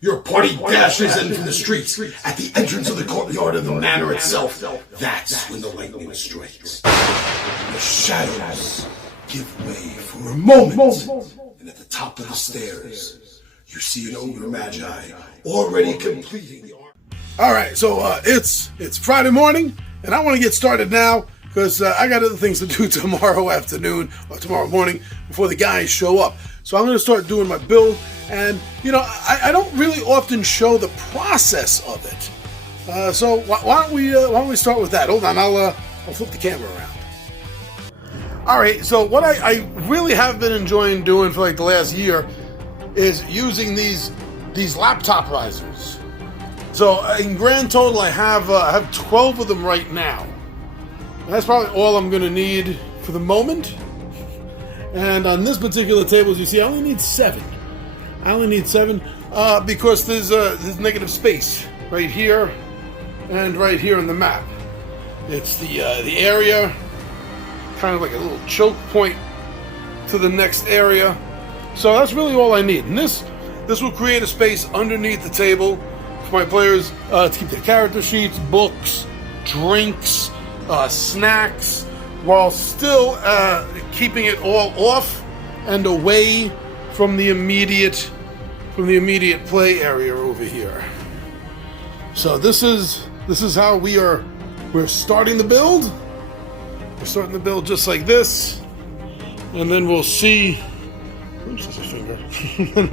Your party dashes in from the streets. At the entrance of the courtyard of the manor itself, that's when the lightning strikes. The shadows give way for a moment. And at the top of the stairs, you see an ogre magi already completing the art. All right, so it's Friday morning, and I want to get started now because I got other things to do tomorrow afternoon or tomorrow morning before the guys show up. So I'm going to start doing my build, and you know I don't really often show the process of it. So why don't we start with that? Hold on, I'll flip the camera around. All right, so what I really have been enjoying doing for like the last year is using these laptop risers. So in grand total, I have 12 of them right now. And that's probably all I'm going to need for the moment. And on this particular table, as you see, I only need 7. Because there's negative space right here and right here on the map. It's the area, kind of like a little choke point to the next area. So that's really all I need. And this will create a space underneath the table for my players to keep their character sheets, books, drinks, snacks, while still keeping it all off and away from the immediate play area over here. So this is how we're starting the build. We're starting the build just like this, and then we'll see. Oops, there's a finger. And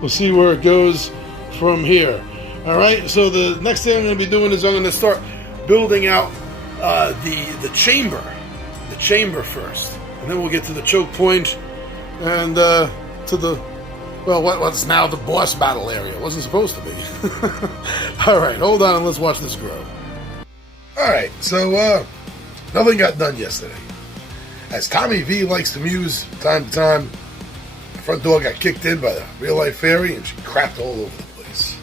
we'll see where it goes from here. All right. So the next thing I'm going to be doing is I'm going to start building out the chamber first, and then we'll get to the choke point and to the what's now the boss battle area. It wasn't supposed to be. All right, hold on and let's watch this grow. All right, so nothing got done yesterday. As Tommy V likes to muse time to time, the front door got kicked in by the real life fairy and she crapped all over the place.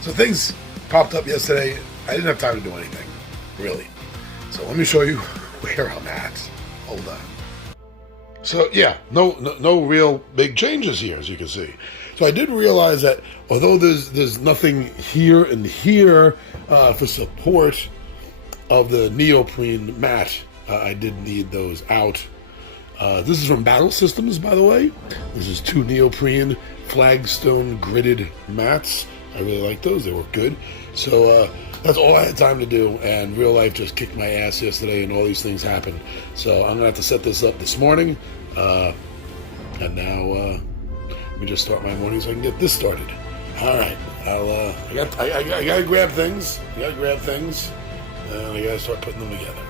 So things popped up yesterday. I didn't have time to do anything, really. So let me show you where I'm at. Hold on. So yeah, no real big changes here, as you can see. So I did realize that although there's nothing here and here for support of the neoprene mat, I did need those out. This is from Battle Systems, by the way. This is 2 neoprene flagstone gridded mats. I really like those. They work good. So that's all I had time to do, and real life just kicked my ass yesterday, and all these things happened. So I'm gonna have to set this up this morning, and now let me just start my morning so I can get this started. All right, I gotta grab things. And I gotta start putting them together.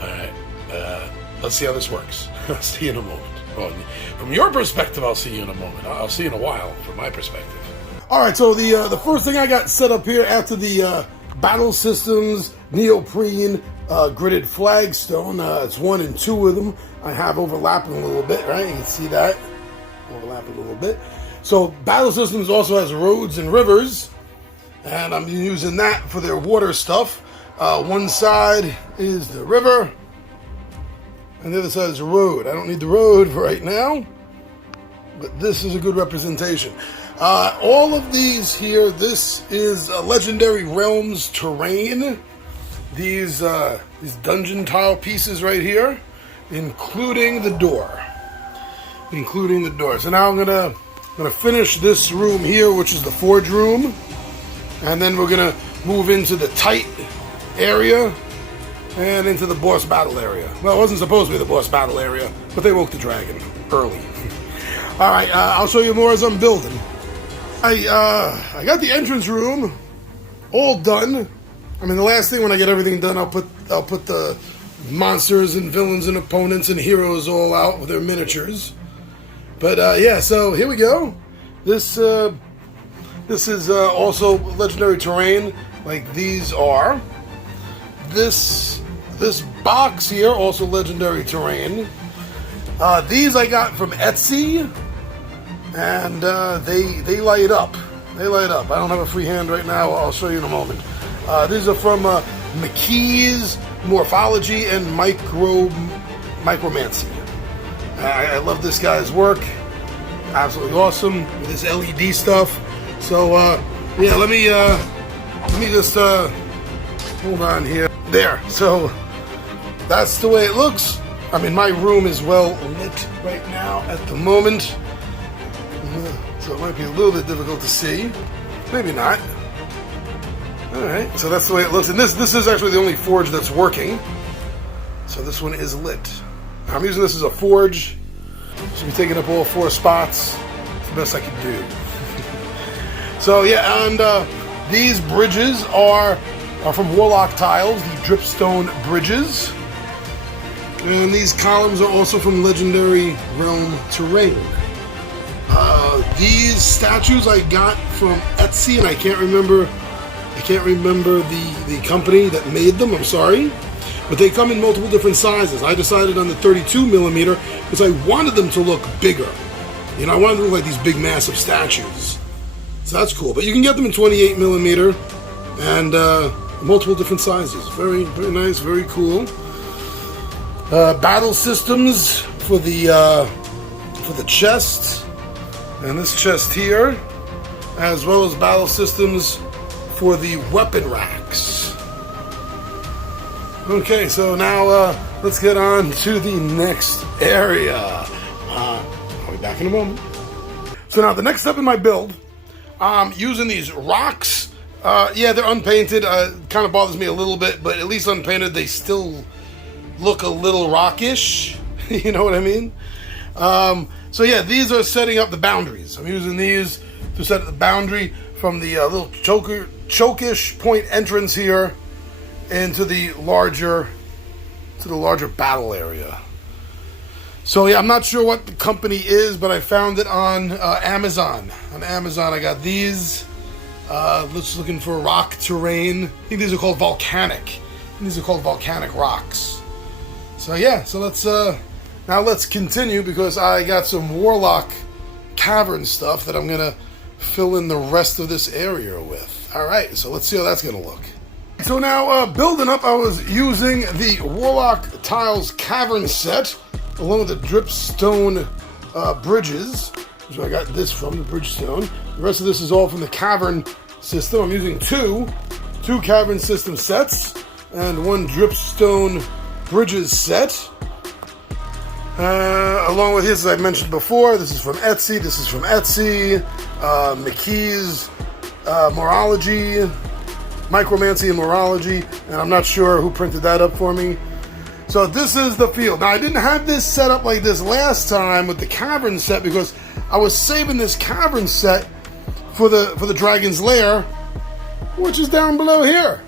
All right, let's see how this works. I'll see you in a moment. Well, from your perspective, I'll see you in a moment. I'll see you in a while, from my perspective. All right, so the first thing I got set up here after the Battle Systems neoprene gridded flagstone, it's 1 and 2 of them. I have overlapping a little bit, right? You can see that overlapping a little bit. So Battle Systems also has roads and rivers, and I'm using that for their water stuff. One side is the river, and the other side is the road. I don't need the road for right now, but this is a good representation. All of these here, this is Legendary Realms terrain. These dungeon tile pieces right here, including the door. So now I'm gonna finish this room here, which is the forge room, and then we're gonna move into the tight area and into the boss battle area. Well, it wasn't supposed to be the boss battle area, but they woke the dragon early. All right, I'll show you more as I'm building. I got the entrance room all done. I mean, the last thing when I get everything done, I'll put the monsters and villains and opponents and heroes all out with their miniatures. But yeah, so here we go. This is also legendary terrain, like these are. This box here, also legendary terrain. These I got from Etsy. And they light up. I don't have a free hand right now. I'll show you in a moment. These are from McKee's Morphology and Micromancy. I love this guy's work. Absolutely awesome with this LED stuff. So yeah, let me just hold on here. There. So that's the way it looks. I mean, my room is well lit right now at the moment, so it might be a little bit difficult to see. Maybe not. All right. So that's the way it looks, and this is actually the only forge that's working. So this one is lit. I'm using this as a forge. So I'm taking up all 4 spots. It's the best I can do. So yeah, and these bridges are from Warlock tiles, the dripstone bridges. And these columns are also from Legendary Realm Terrain. These statues I got from Etsy, and I can't remember the company that made them. I'm sorry, but they come in multiple different sizes. I decided on the 32 millimeter because I wanted them to look bigger. You know, I wanted them to look like these big, massive statues. So that's cool. But you can get them in 28 millimeter and multiple different sizes. Very, very nice. Very cool. Battle systems for the chest and this chest here, as well as battle systems for the weapon racks. Okay, so now let's get on to the next area. I'll be back in a moment. So now the next step in my build, I'm using these rocks. Yeah, they're unpainted. Kind of bothers me a little bit, but at least unpainted, they still look a little rockish. You know what I mean? So yeah, these are setting up the boundaries. I'm using these to set up the boundary from the little chokish point entrance here into the larger battle area. So yeah, I'm not sure what the company is, but I found it on Amazon. On Amazon, I got these. Just looking for rock terrain. I think these are called volcanic. These are called volcanic rocks. So yeah, so let's continue, because I got some Warlock cavern stuff that I'm gonna fill in the rest of this area with. All right, so let's see how that's gonna look. So now, building up, I was using the Warlock Tiles Cavern set, along with the dripstone bridges, which I got this from, the Bridgestone. The rest of this is all from the cavern system. I'm using two cavern system sets, and 1 dripstone bridges set. Along with his, as I mentioned before, this is from Etsy. McKee's Morology, Micromancy and Morology, and I'm not sure who printed that up for me. So this is the field. Now, I didn't have this set up like this last time with the cavern set, because I was saving this cavern set for the Dragon's Lair, which is down below here.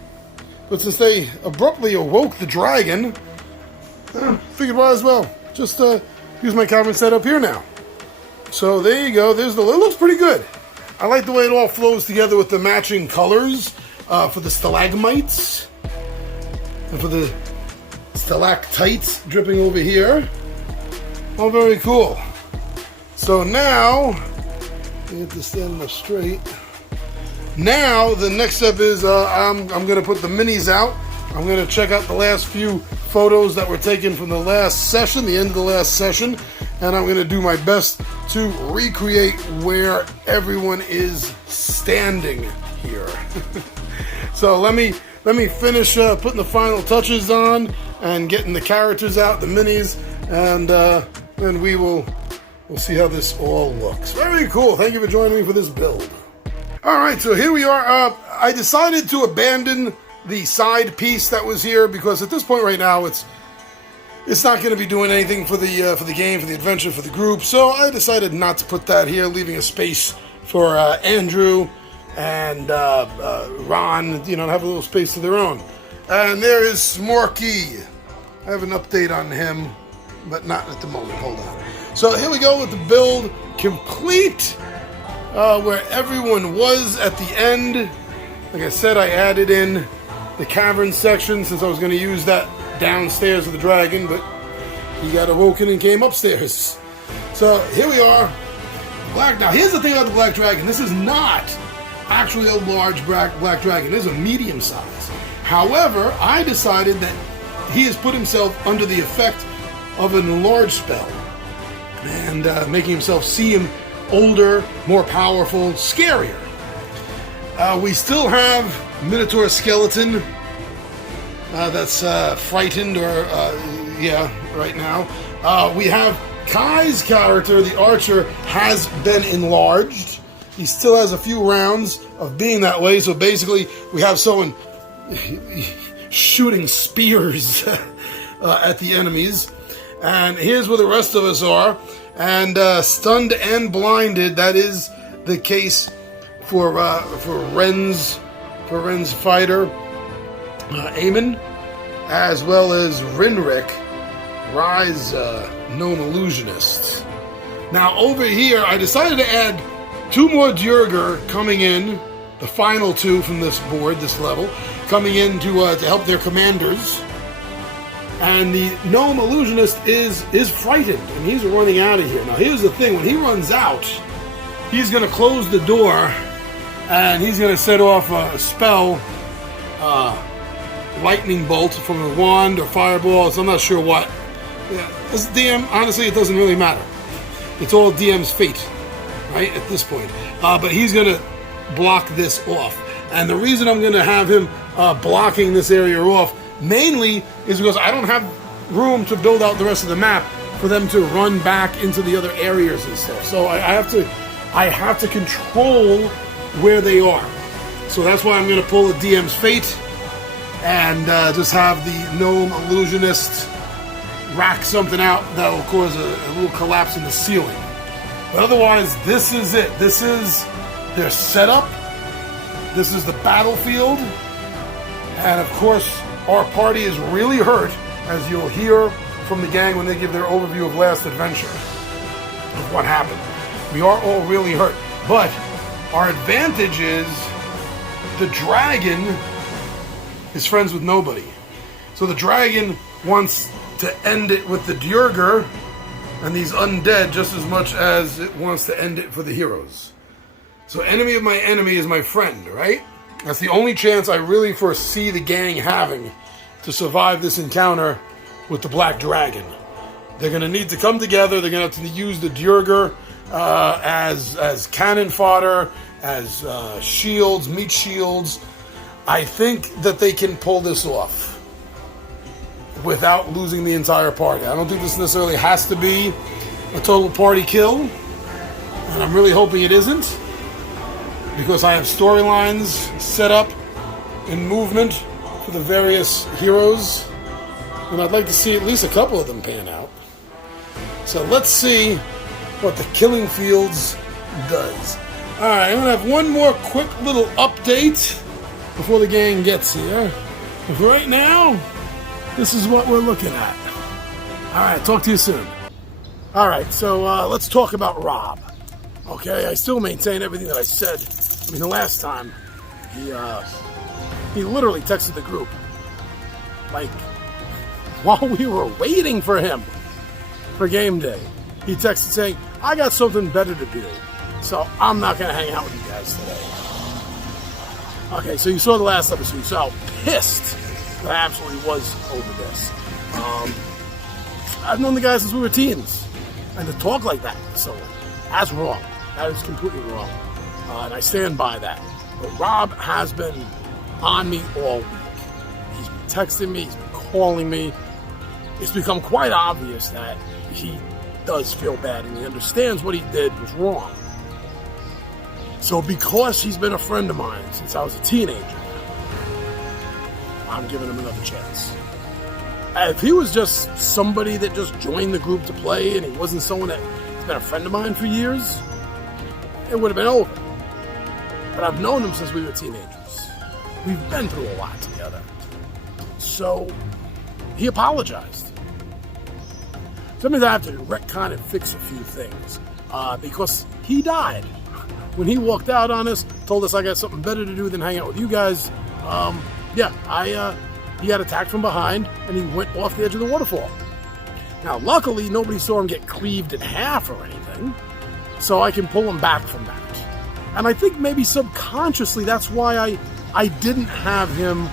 But since they abruptly awoke the dragon, figured might as well just use my cavern set up here now. So there you go. It looks pretty good. I like the way it all flows together with the matching colors for the stalagmites and for the stalactites dripping over here. Oh, very cool. So now, get this standing up straight. Now the next step is I'm going to put the minis out. I'm going to check out the last few photos that were taken from the last session, the end of the last session, and I'm going to do my best to recreate where everyone is standing here. So let me finish putting the final touches on and getting the characters out, the minis, and then we'll see how this all looks. Very cool. Thank you for joining me for this build. All right, so here we are. I decided to abandon the side piece that was here, because at this point right now it's not going to be doing anything for the game, for the adventure, for the group. So I decided not to put that here, leaving a space for Andrew and Ron, to have a little space of their own. And there is Smorky. I have an update on him, but not at the moment. Hold on. So here we go with the build complete, where everyone was at the end. Like I said, I added in the cavern section since I was going to use that downstairs with the dragon, but he got awoken and came upstairs. So here we are. Now here's the thing about the black dragon. This is not actually a large black dragon. It is a medium size. However, I decided that he has put himself under the effect of an enlarge spell, and making himself seem older, more powerful, scarier. We still have Minotaur Skeleton that's frightened, or right now. We have Kai's character, the archer, has been enlarged. He still has a few rounds of being that way, so basically we have someone shooting spears at the enemies. And here's where the rest of us are. And stunned and blinded, that is the case for Ren's fighter, Eamon, as well as Rinric, Rye's gnome illusionist. Now over here, I decided to add 2 more Djurgr coming in, the final 2 from this board, this level, coming in to help their commanders. And the gnome illusionist is frightened, and he's running out of here. Now here's the thing, when he runs out, he's going to close the door, and he's going to set off a spell, lightning bolt from a wand or fireballs, I'm not sure what. Yeah, as DM, honestly, it doesn't really matter. It's all DM's fate, right, at this point. But he's going to block this off. And the reason I'm going to have him blocking this area off mainly is because I don't have room to build out the rest of the map for them to run back into the other areas and stuff. So I have to control where they are. So that's why I'm going to pull the DM's fate and just have the gnome illusionist rack something out that will cause a little collapse in the ceiling. But otherwise, this is it. This is their setup. This is the battlefield. And of course, our party is really hurt, as you'll hear from the gang when they give their overview of last adventure, of what happened. We are all really hurt. But our advantage is the dragon is friends with nobody. So the dragon wants to end it with the Djurgr and these undead just as much as it wants to end it for the heroes. So enemy of my enemy is my friend, right? That's the only chance I really foresee the gang having to survive this encounter with the Black Dragon. They're going to need to come together. They're going to have to use the Djurgr as cannon fodder, as shields, meat shields. I think that they can pull this off without losing the entire party. I don't think this necessarily has to be a total party kill, and I'm really hoping it isn't, because I have storylines set up in movement for the various heroes, and I'd like to see at least a couple of them pan out. So let's see what the Killing Fields does. Alright, I'm going to have one more quick little update before the gang gets here. But right now, this is what we're looking at. Alright, talk to you soon. Alright, so let's talk about Rob. Okay, I still maintain everything that I said. I mean, the last time, he literally texted the group, like, while we were waiting for him for game day. He texted saying, I got something better to do, so I'm not going to hang out with you guys today. Okay, so you saw the last episode. You saw how pissed that I absolutely was over this. I've known the guys since we were teens, and to talk like that, so that's wrong. That is completely wrong, and I stand by that. But Rob has been on me all week. He's been texting me, he's been calling me. It's become quite obvious that he does feel bad, and he understands what he did was wrong. So because he's been a friend of mine since I was a teenager, I'm giving him another chance. If he was just somebody that just joined the group to play and he wasn't someone that's been a friend of mine for years, it would have been over. But I've known him since we were teenagers. We've been through a lot together. So he apologized. So that means I have to retcon and fix a few things. Because he died. When he walked out on us, told us I got something better to do than hang out with you guys, he got attacked from behind, and he went off the edge of the waterfall. Now, luckily, nobody saw him get cleaved in half or anything, so I can pull him back from that. And I think maybe subconsciously that's why I didn't have him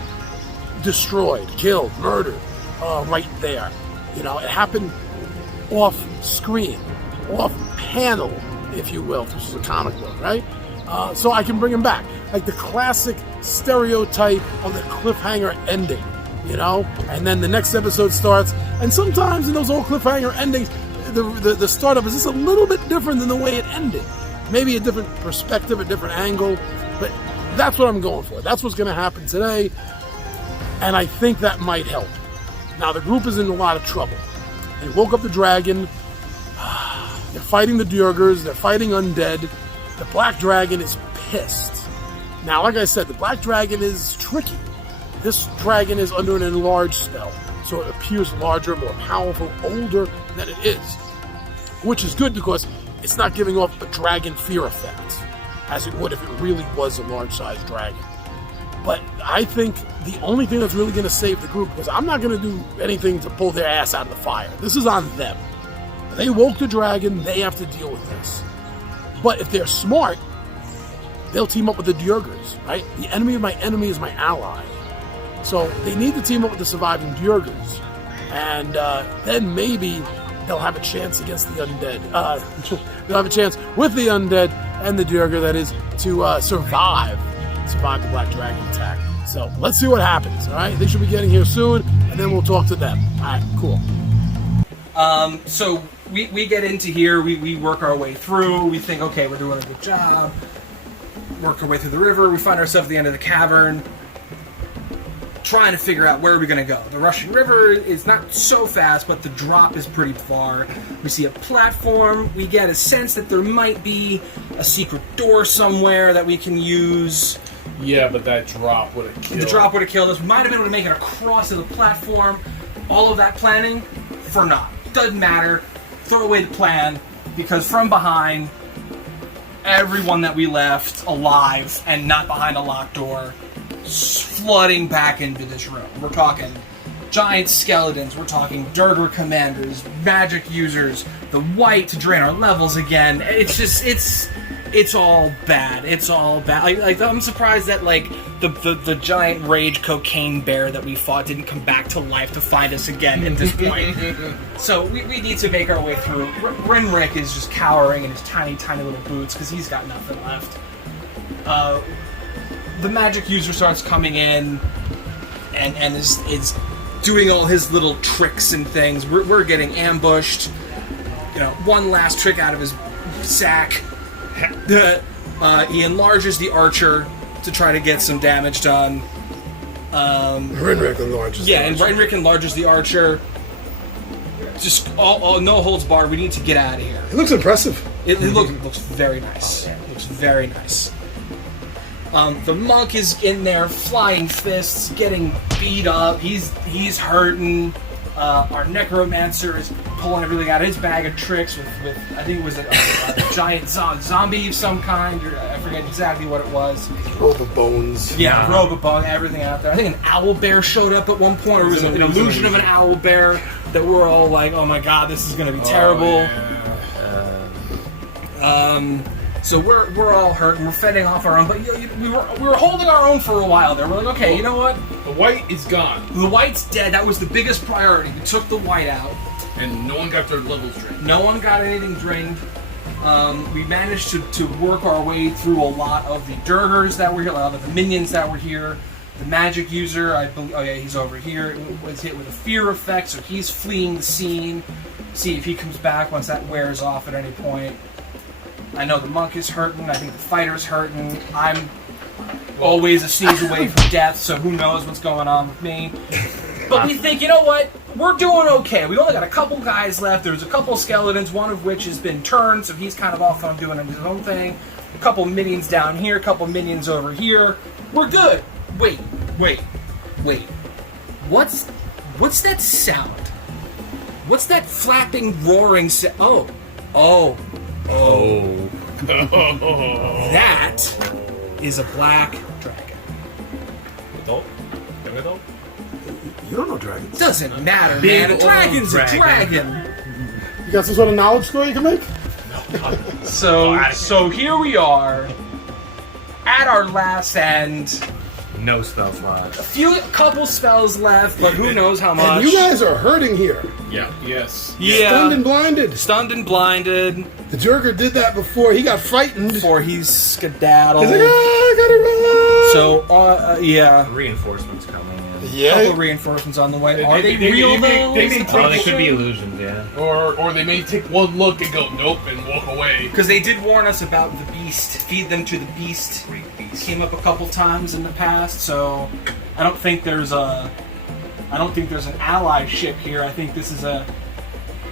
destroyed, killed, murdered, right there. You know, it happened off screen, off panel, if you will, if this is a comic book, right? So I can bring him back. like the classic stereotype of the cliffhanger ending, you know? And then the next episode starts, and sometimes in those old cliffhanger endings, the startup is just a little bit different than the way it ended. Maybe a different perspective, a different angle, but that's what I'm going for. That's what's going to happen today, and I think that might help. Now, the group is in a lot of trouble. They woke up the dragon. They're fighting the Durgers. They're fighting undead. The Black Dragon is pissed. Now, like I said, the Black Dragon is tricky. This dragon is under an enlarged spell, so it appears larger, more powerful, older than it is. Which is good because it's not giving off a dragon fear effect, as it would if it really was a large-sized dragon. But I think the only thing that's really going to save the group, because I'm not going to do anything to pull their ass out of the fire. This is on them. They woke the dragon, they have to deal with this. But if they're smart, they'll team up with the Durgers, right? The enemy of my enemy is my ally. So they need to team up with the surviving Durgers. And then maybe they'll have a chance against the undead. They'll have a chance with the undead and the Durger, that is, to survive the Black Dragon attack. So let's see what happens, all right? They should be getting here soon, and then we'll talk to them. All right, cool. So we get into here, we work our way through, we think, okay, we're doing a good job, work our way through the river, we find ourselves at the end of the cavern, trying to figure out where are we going to go. The rushing river is not so fast, but the drop is pretty far. We see a platform, we get a sense that there might be a secret door somewhere that we can use. Yeah, but that drop would have killed. The drop would have killed us. We might have been able to make it across to the platform. All of that planning, for naught. Doesn't matter. Throw away the plan, because from behind, everyone that we left alive and not behind a locked door, flooding back into this room. We're talking giant skeletons, we're talking Durger commanders, magic users, the white to drain our levels again. It's just, it's all bad. It's all bad. Like I'm surprised that like the giant rage cocaine bear that we fought didn't come back to life to find us again at this point. So we need to make our way through. Rinrick is just cowering in his tiny little boots because he's got nothing left. The magic user starts coming in and is doing all his little tricks and things. We're getting ambushed. You know, one last trick out of his sack. He enlarges the archer to try to get some damage done. Rinrick enlarges the archer. And Rinrick enlarges the archer. Just all no holds barred. We need to get out of here. It looks impressive. It looks very nice. It looks very nice. The monk is in there, flying fists, getting beat up. He's hurting. Our necromancer is pulling everything out of his bag of tricks with I think it was a giant zombie of some kind. I forget exactly what it was. Robe of bones. Yeah, robe of bones, everything out there. I think an owl bear showed up at one point, or it was an illusion of an owl bear that we're all like, oh my god, this is going to be terrible. So we're all hurt and we're fending off our own, but we were holding our own for a while there. We're like, okay, you know what? The white is gone. The white's dead. That was the biggest priority. We took the white out. And no one got their levels drained. No one got anything drained. We managed to work our way through a lot of the Durgers that were here, a lot of the minions that were here. The magic user, I believe, oh yeah, he's over here, was hit with a fear effect, so he's fleeing the scene. See if he comes back once that wears off at any point. I know the monk is hurting. I think the fighter's hurting. I'm always a sneeze away from death, so who knows what's going on with me. But we think, you know what? We're doing okay. We only got a couple guys left. There's a couple skeletons, one of which has been turned, so he's kind of off on doing his own thing. A couple minions down here, a couple minions over here. We're good. Wait. What's that sound? What's that flapping, roaring sound? Oh. That is a black dragon. Adult? Young adult? You don't know dragons. Doesn't matter, man. A dragon's a dragon. You got some sort of knowledge score you can make? So here we are at our last end. No spells left. A couple spells left, but who knows how much. And you guys are hurting here. Yeah. Yes. Yeah. Stunned and blinded. Stunned and blinded. The Durger did that before. He got frightened. Before he skedaddled. He's like, I gotta yeah. Reinforcements coming in. Yeah. Couple reinforcements on the way. Are they real though? Oh, they could be illusions, yeah. Or they may take one look and go nope and walk away. Because they did warn us about the beast. Feed them to the beast. Great beast. Came up a couple times in the past, so I don't think there's an ally ship here. I think this is a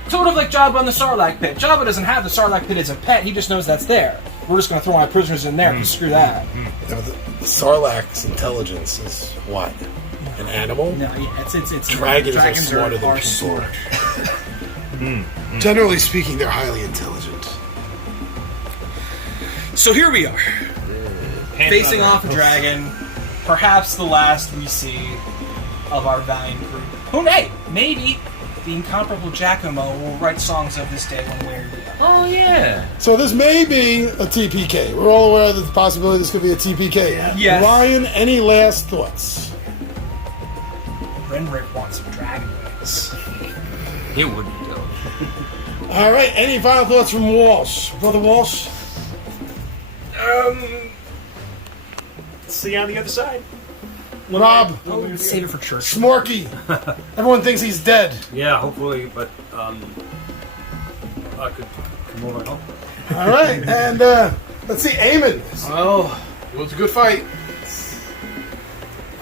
sort of like Jabba in the Sarlacc pit. Jabba doesn't have the Sarlacc pit as a pet. He just knows that's there. We're just going to throw our prisoners in there. 'Cause screw that. Now, the Sarlacc's intelligence is what? An animal? No, yeah, it's Dragons are dragons smarter than are people. smart. Generally speaking, they're highly intelligent. So here we are, facing off a dragon, perhaps the last we see of our valiant crew. Who knows? Maybe the incomparable Giacomo will write songs of this day one way or the other. Oh, yeah. So this may be a TPK. We're all aware that the possibility this could be a TPK. Yes. Ryan, any last thoughts? Renrick wants some dragon wings. It would be dope. All right, any final thoughts from Walsh? Brother Walsh? See you on the other side. Rob? Save it for church. Smorky? Everyone thinks he's dead. Yeah, hopefully, but I could come over and help. All right, and let's see, Eamon. Well, it was a good fight.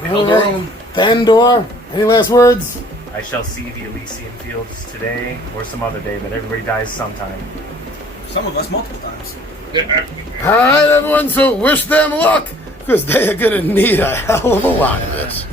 We held All our right. own. Bandor, any last words? I shall see the Elysian Fields today or some other day, but everybody dies sometime. Some of us multiple times. All right, everyone, so wish them luck, because they are going to need a hell of a lot of it.